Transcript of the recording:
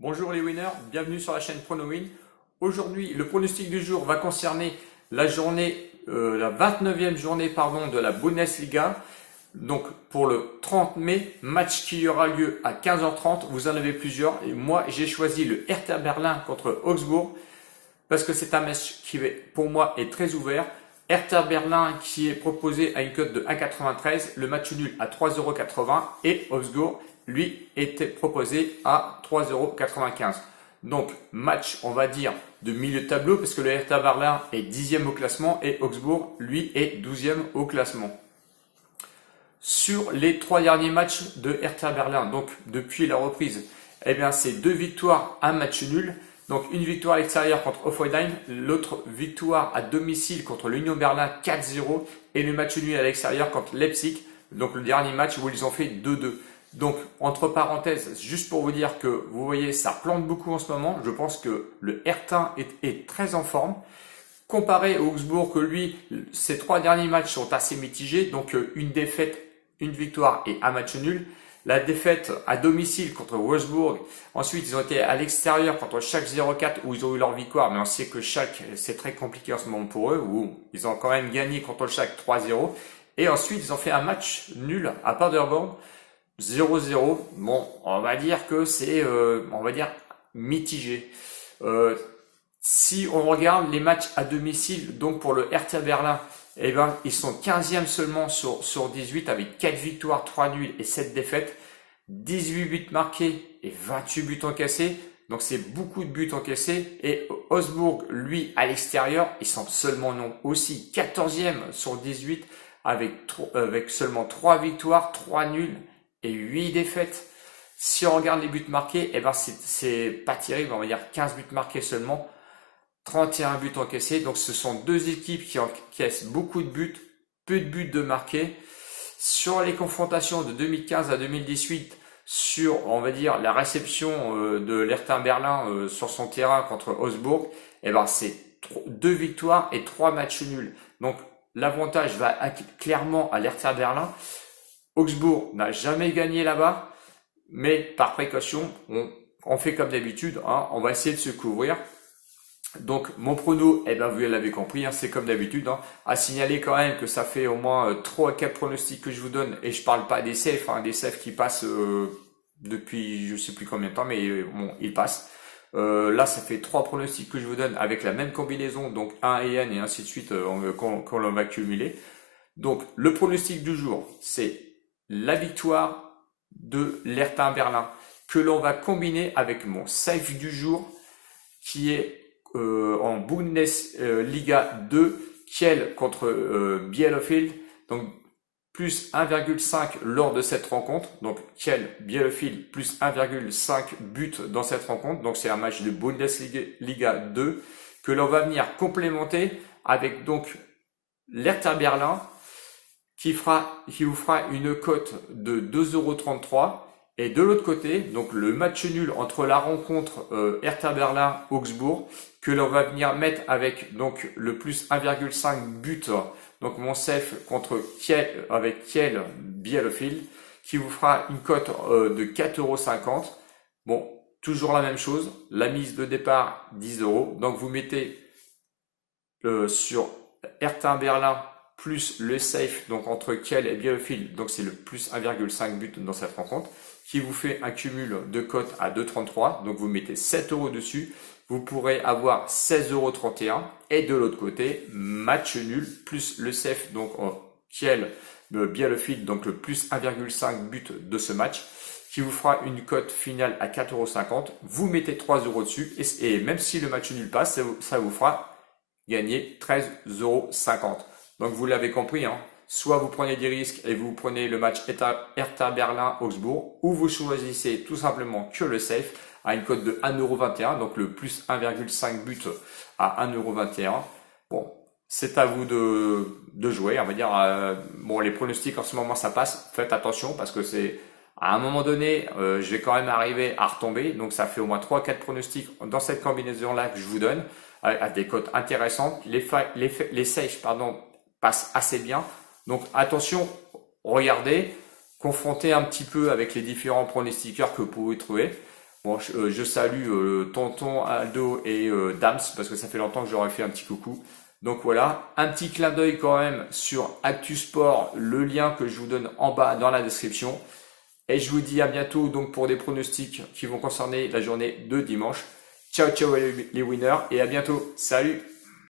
Bonjour les winners, bienvenue sur la chaîne PronoWin. Aujourd'hui, le pronostic du jour va concerner la journée, la 29e journée de la Bundesliga. Donc pour le 30 mai, match qui aura lieu à 15h30, vous en avez plusieurs. Et moi, j'ai choisi le Hertha Berlin contre Augsbourg parce que c'est un match qui pour moi est très ouvert. Hertha Berlin qui est proposé à une cote de 1,93, le match nul à 3,80 € et Augsbourg lui était proposé à 3,95 €. Donc match on va dire de milieu de tableau parce que le Hertha Berlin est 10e au classement et Augsbourg lui est 12e au classement. Sur les 3 derniers matchs de Hertha Berlin, donc depuis la reprise, eh bien c'est 2 victoires, un match nul. Donc une victoire à l'extérieur contre Hoffenheim, l'autre victoire à domicile contre l'Union Berlin 4-0 et le match nul à l'extérieur contre Leipzig, donc le dernier match où ils ont fait 2-2. Donc entre parenthèses, juste pour vous dire que vous voyez ça plante beaucoup en ce moment, je pense que le Hertha est très en forme. Comparé au Augsbourg que lui, ses 3 derniers matchs sont assez mitigés, donc une défaite, une victoire et un match nul. La défaite à domicile contre Wolfsburg. Ensuite, ils ont été à l'extérieur contre Schalke 04 où ils ont eu leur victoire. Mais on sait que Schalke, c'est très compliqué en ce moment pour eux. Où ils ont quand même gagné contre Schalke 3-0. Et ensuite, ils ont fait un match nul à Paderborn 0-0. Bon, on va dire que c'est, on va dire, mitigé. Si on regarde les matchs à domicile, donc pour le Hertha Berlin, eh ben, ils sont 15e seulement sur 18 avec 4 victoires, 3 nuls et 7 défaites. 18 buts marqués et 28 buts encaissés. Donc c'est beaucoup de buts encaissés. Et Augsbourg, lui, à l'extérieur, ils sont seulement non aussi 14e sur 18 avec seulement 3 victoires, 3 nuls et 8 défaites. Si on regarde les buts marqués, eh ben c'est pas terrible, on va dire 15 buts marqués seulement. 31 buts encaissés. Donc ce sont deux équipes qui encaissent beaucoup de buts, peu de buts de marqués. Sur les confrontations de 2015 à 2018, sur on va dire la réception de l'Hertha Berlin sur son terrain contre Augsbourg, eh ben c'est 2 victoires et 3 matchs nuls. Donc l'avantage va clairement à l'Hertha Berlin. Augsbourg n'a jamais gagné là-bas, mais par précaution, on fait comme d'habitude, hein, on va essayer de se couvrir. Donc mon prono, eh ben, vous l'avez compris, hein, c'est comme d'habitude. Hein. À signaler quand même que ça fait au moins 3 à 4 pronostics que je vous donne. Et je parle pas des safes, hein, des safes qui passent depuis je sais plus combien de temps, mais bon, ils passent. Là, ça fait 3 pronostics que je vous donne avec la même combinaison, donc 1 et n et ainsi de suite qu'on va cumuler. Donc le pronostic du jour, c'est la victoire de l'Hertha Berlin que l'on va combiner avec mon safe du jour qui est en Bundesliga 2, Kiel contre Bielefeld, donc plus 1,5 lors de cette rencontre. Donc Kiel, Bielefeld, plus 1,5 but dans cette rencontre. Donc c'est un match de Bundesliga 2 que l'on va venir complémenter avec donc l'Hertha Berlin qui vous fera une cote de 2,33 €. Et de l'autre côté, donc le match nul entre la rencontre Hertha Berlin-Augsbourg, que l'on va venir mettre avec donc le plus 1,5 but, donc mon safe contre Kiel, avec Kiel Bielefeld, qui vous fera une cote de 4,50 €. Bon, toujours la même chose, la mise de départ 10 €. Donc vous mettez sur Hertha Berlin plus le safe, donc entre Kiel et Bielefeld, donc c'est le plus 1,5 but dans cette rencontre, qui vous fait un cumul de cote à 2,33 €. Donc vous mettez 7 € dessus, vous pourrez avoir 16,31 € et de l'autre côté, match nul plus le safe, donc Kiel Bielefeld, donc le plus 1,5 but de ce match, qui vous fera une cote finale à 4,50 €. Vous mettez 3 € dessus et même si le match nul passe, ça vous fera gagner 13,50 €. Donc vous l'avez compris, hein, soit vous prenez des risques et vous prenez le match Hertha Berlin-Augsbourg, ou vous choisissez tout simplement que le safe à une cote de 1,21 €, donc le plus 1,5 but à 1,21 €. Bon, c'est à vous de jouer, on va dire. Bon, les pronostics en ce moment ça passe, faites attention parce que c'est à un moment donné, je vais quand même arriver à retomber, donc ça fait au moins 3-4 pronostics dans cette combinaison-là que je vous donne, à des cotes intéressantes. Les safes, passent assez bien. Donc attention, regardez, confrontez un petit peu avec les différents pronostiqueurs que vous pouvez trouver. Bon, je salue tonton Aldo et Dams parce que ça fait longtemps que j'aurais fait un petit coucou. Donc voilà, un petit clin d'œil quand même sur Actu Sport, le lien que je vous donne en bas dans la description. Et je vous dis à bientôt donc pour des pronostics qui vont concerner la journée de dimanche. Ciao ciao les winners et à bientôt. Salut!